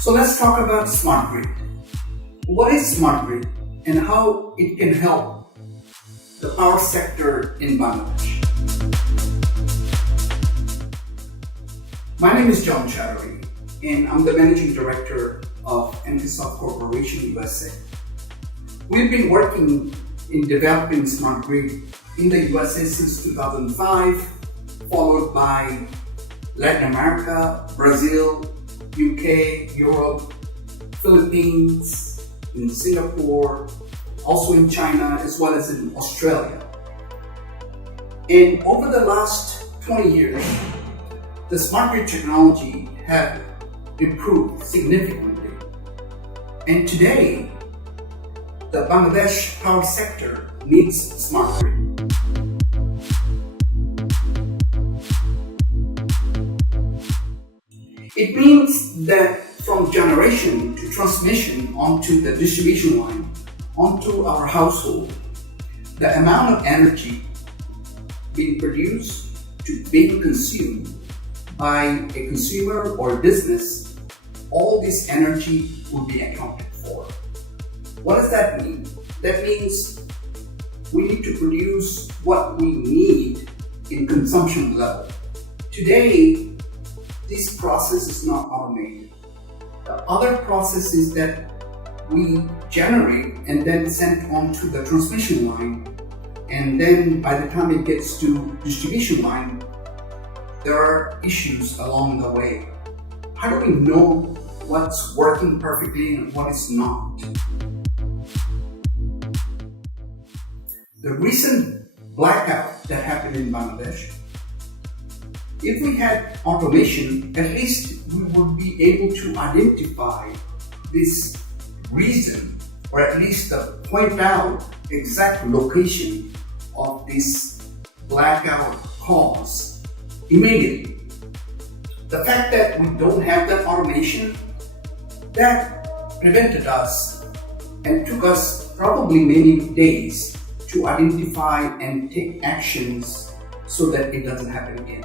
So let's talk about smart grid. What is smart grid and how it can help the power sector in Bangladesh? My name is Chowdhury and I'm the Managing Director of NKSoft Corporation USA. We've been working in developing smart grid in the USA since 2005, followed by Latin America, Brazil, UK, Europe, Philippines, in Singapore, also in China, as well as in Australia. And over the last 20 years, the smart grid technology have improved significantly. And today, the Bangladesh power sector needs smart grid. It means that from generation to transmission onto the distribution line, onto our household, the amount of energy being produced to being consumed by a consumer or business, all this energy will be accounted for. What does that mean? That means we need to produce what we need in consumption level. Today, this process is not automated. The other process is that we generate and then send onto the transmission line, and then by the time it gets to distribution line, there are issues along the way. How do we know what's working perfectly and what is not? The recent blackout that happened in Bangladesh, if we had automation, at least we would be able to identify this reason, or at least point out exact location of this blackout cause immediately. The fact that we don't have that automation, that prevented us and took us probably many days to identify and take actions so that it doesn't happen again.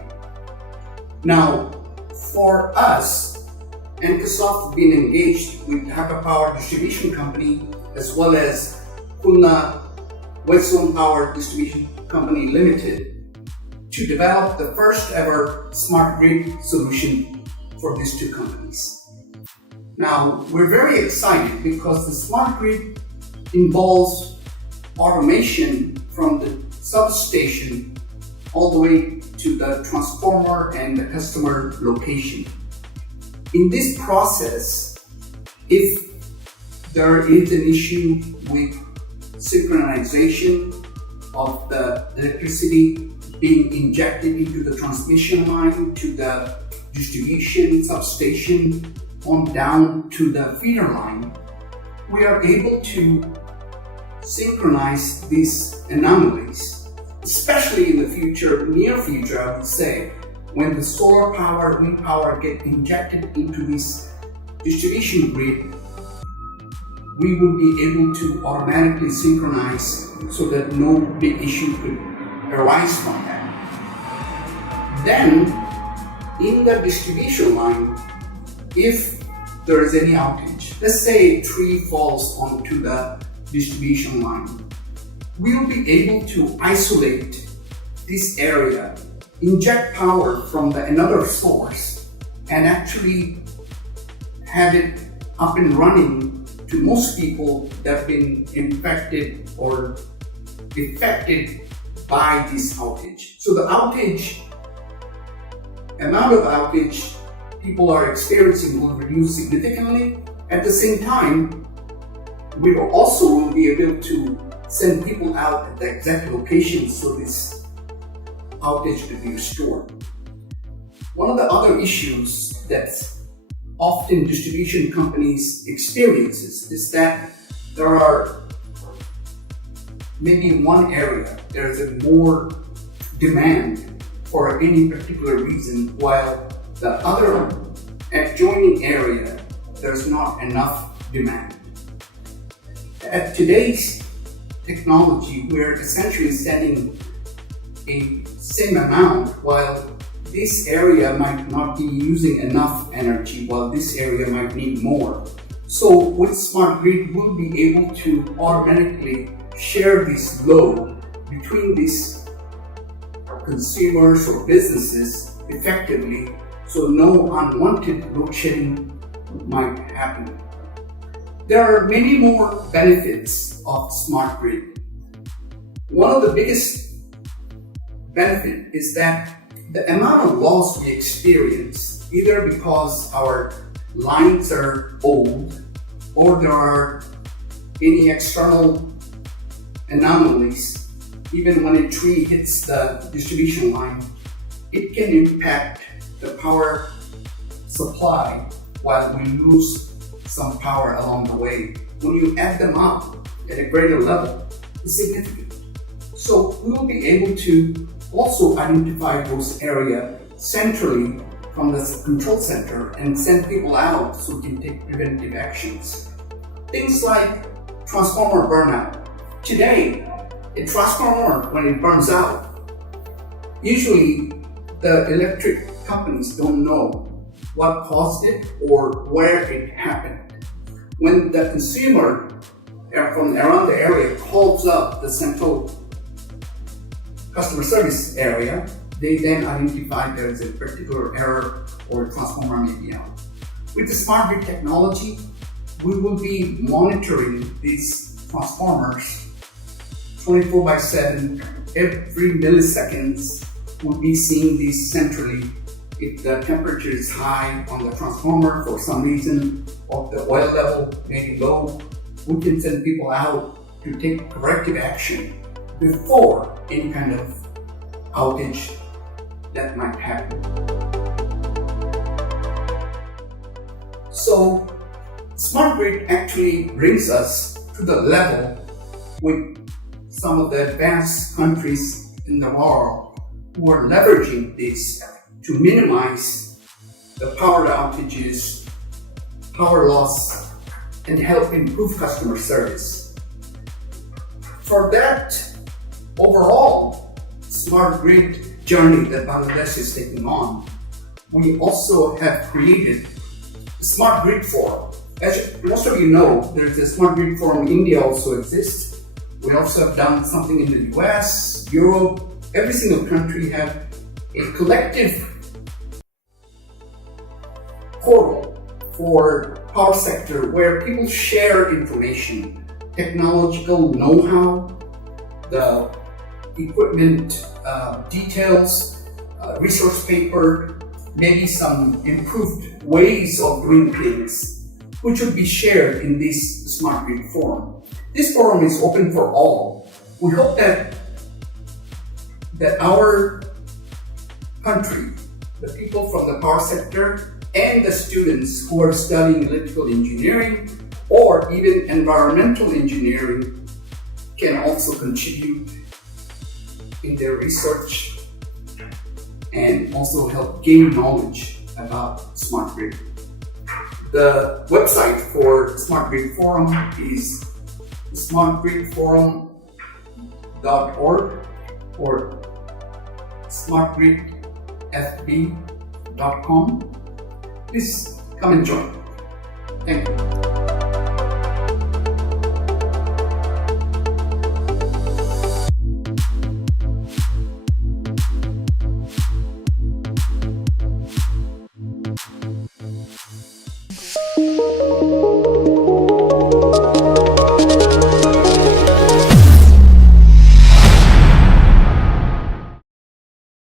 Now, for us, NKSoft been engaged with Dhaka Power Distribution Company as well as Khulna Westzone Power Distribution Company Limited to develop the first ever smart grid solution for these two companies. Now, we're very excited because the smart grid involves automation from the substation all the way to the transformer and the customer location. In this process, if there is an issue with synchronization of the electricity being injected into the transmission line to the distribution substation on down to the feeder line, we are able to synchronize these anomalies, especially in the future, near future, I would say, when the solar power, wind power get injected into this distribution grid, we will be able to automatically synchronize so that no big issue could arise from that. Then, in the distribution line, if there is any outage, let's say a tree falls onto the distribution line, we will be able to isolate this area, inject power from another source, and actually have it up and running to most people that have been infected or affected by this outage. So the amount of outage people are experiencing will reduce significantly. At the same time, we will also be able to send people out at the exact location so this outage could be restored. One of the other issues that often distribution companies experiences is that there are maybe in one area there is a more demand for any particular reason, while the other adjoining area there's not enough demand. At today's technology, we're essentially sending a same amount while this area might not be using enough energy while this area might need more. So with smart grid, we'll be able to automatically share this load between these consumers or businesses effectively, so no unwanted load shedding might happen. There are many more benefits of smart grid. One of the biggest benefit is that the amount of loss we experience, either because our lines are old or there are any external anomalies, even when a tree hits the distribution line, it can impact the power supply while we lose some power along the way. When you add them up at a greater level, it's significant. So we will be able to also identify those areas centrally from the control center and send people out so we can take preventive actions. Things like transformer burnout. Today, a transformer, when it burns out, usually the electric companies don't know what caused it or where it happened. When the consumer from around the area calls up the central customer service area, they then identify there is a particular error or transformer may be out. With the smart grid technology, we will be monitoring these transformers 24/7, every milliseconds. We'll be seeing these centrally. If the temperature is high on the transformer for some reason, or the oil level may be low, we can send people out to take corrective action before any kind of outage that might happen. So, smart grid actually brings us to the level with some of the advanced countries in the world who are leveraging this to minimize the power outages, power loss, and help improve customer service. For that overall smart grid journey that Bangladesh is taking on, we also have created a smart grid forum. As most of you know, there's a smart grid forum in India also exists. We also have done something in the US, Europe. Every single country have a collective portal for power sector where people share information, technological know-how, the equipment details, resource paper, maybe some improved ways of doing things, which would be shared in this smart grid forum. This forum is open for all. We hope that our country, the people from the power sector, and the students who are studying electrical engineering or even environmental engineering can also contribute in their research and also help gain knowledge about smart grid. The website for Smart Grid Forum is smartgridforum.org or smartgridfb.com. Please come and join. Thank you.